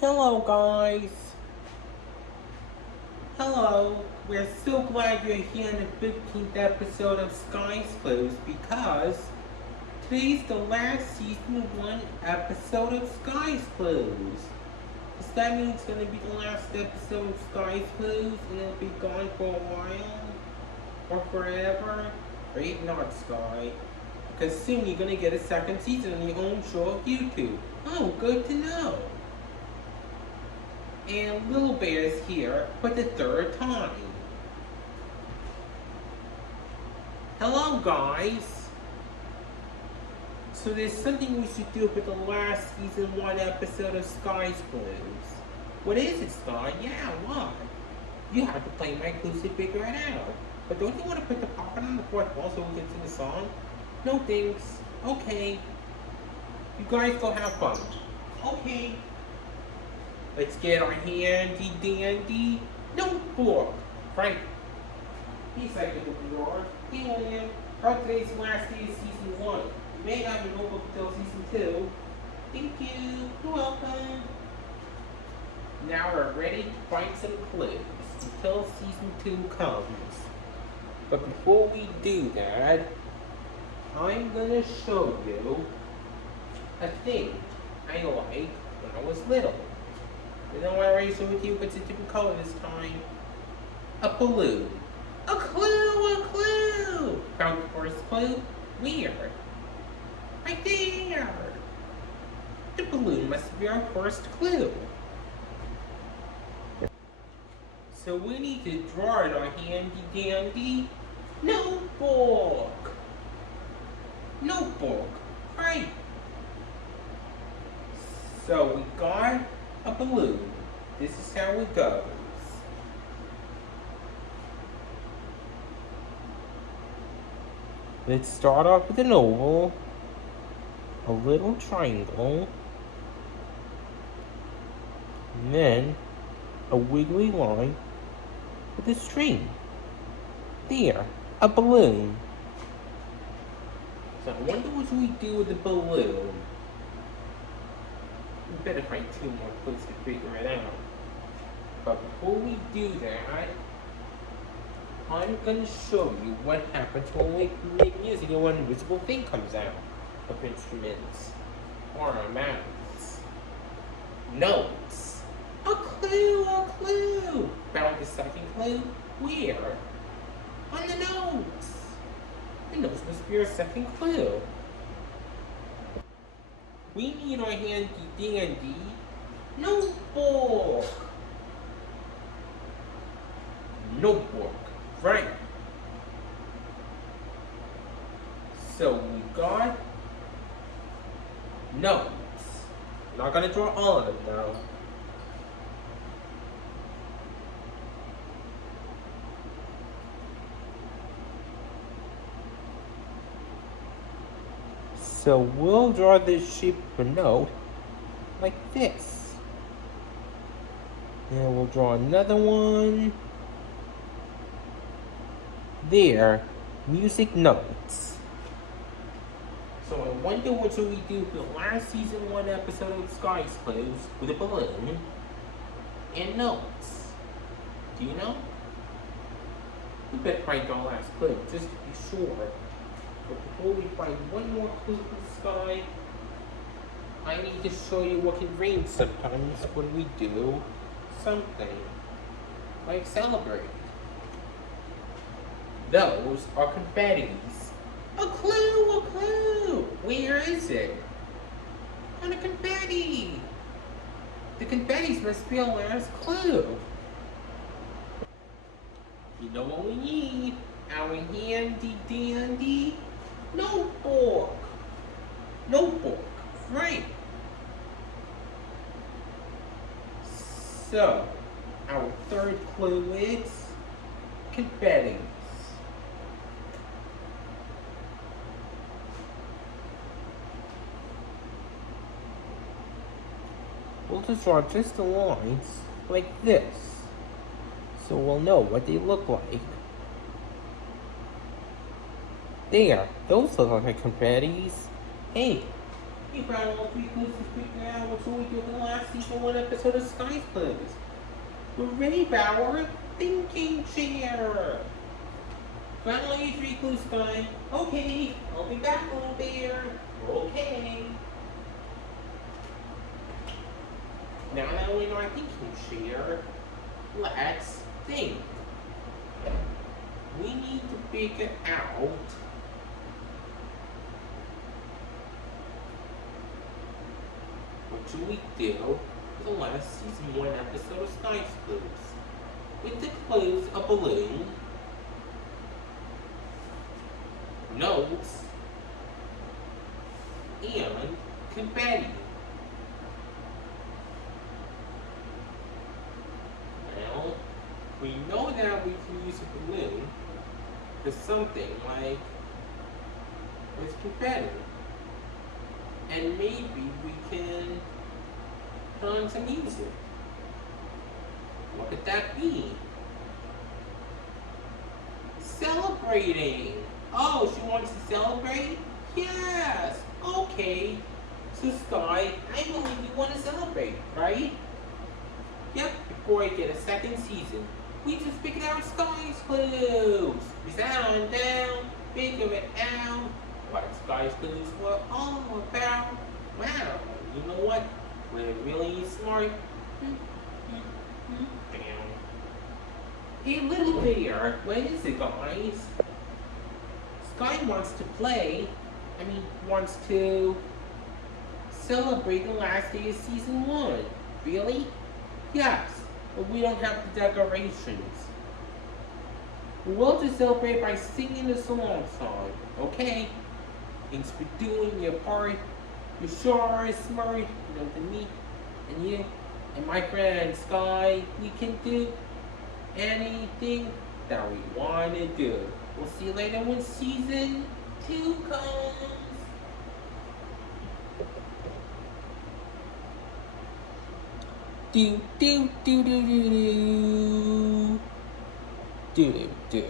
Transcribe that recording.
Hello, guys. Hello. We're so glad you're here in the 15th episode of Skye's Clues because today's the last season 1 episode of Skye's Clues. Does that mean it's going to be the last episode of Skye's Clues and it'll be gone for a while? Or forever? Great not, Skye. Because soon you're going to get a second season on your own show of YouTube. Oh, good to know. And Little Bear's here for the third time. Hello, guys. So there's something we should do for the last season 1 episode of Skye's Clues. What is it, Skye? Yeah, what? You have to play my clues to figure it out. But don't you want to put the poppin' on the fourth wall so we can sing a song? No thanks. Okay. You guys go have fun. Okay. Let's get our handy dandy notebook. Frank, he's like a good drawer. Hey, William. Today's last day of season 1. You may have your notebook until season 2. Thank you. You're welcome. Now we're ready to find some clues until season 2 comes. But before we do that, I'm gonna show you a thing I liked when I was little. You know, I already showed it to you, but it's a different color this time. A balloon. A clue! A clue! Found the first clue? Where? Right there! The balloon must be our first clue. So we need to draw it our handy dandy notebook. Notebook, right. So we got a balloon. This is how it goes. Let's start off with an oval, a little triangle, and then a wiggly line with a string. There, a balloon. So I wonder what we do with the balloon. We better find 2 more clues to figure it out. But before we do that, I'm gonna show you what happens when we make music and one invisible thing comes out of instruments or our mouths. Notes. A clue, a clue. Found the second clue? Where? On the notes. The notes must be our second clue. We need our handy dandy notebook. Notebook, right. So we got notes. Not gonna draw all of them now. So we'll draw this shape of a note like this. And we'll draw another one. There, music notes. So I wonder what should we do for the last season 1 episode of Skye's Clues with a balloon and notes. Do you know? We better find our last clue just to be sure. But before we find one more clue in the sky, I need to show you what can rain sometimes when we do something like celebrate. Those are confettis. A clue, a clue! Where is it? On a confetti! The confettis must be our last clue. You know what we need? Our handy dandy notebook. Notebook, right. So, our third clue is confettis. We'll just draw just the lines like this, so we'll know what they look like. There, those look like confettis. Hey, You found all three clues to figure out what we do in the last season 1 episode of Sky's Clues. We're ready, Bower. Thinking chair. Found all your three clues, Skye. Okay, I'll be back, little bear. Okay. Now that we're in our thinking chair, let's think. We need to figure out what should we do for the last season 1 episode of Sky's Clues. With the clues a balloon, notes, and confetti. Well, we know that we can use a balloon for something like this confetti. And maybe we can put on some music. What could that be? Celebrating! Oh, she wants to celebrate? Yes! Okay. So Skye, I believe you want to celebrate, right? Yep, before I get a second season. We just figured out Sky's Clues! Resound down, figure it out. What Sky's Clues were all about. Wow, you know what? We're really smart. Hey, little bear, what is it, guys? Skye wants to wants to celebrate the last day of season 1. Really? Yes, but we don't have the decorations. We'll just celebrate by singing the song, okay? Thanks for doing your part. You sure are smart, to me and you and my friend Skye. We can do anything that we want to do. We'll see you later when season 2 comes. Do do do do do do do do do.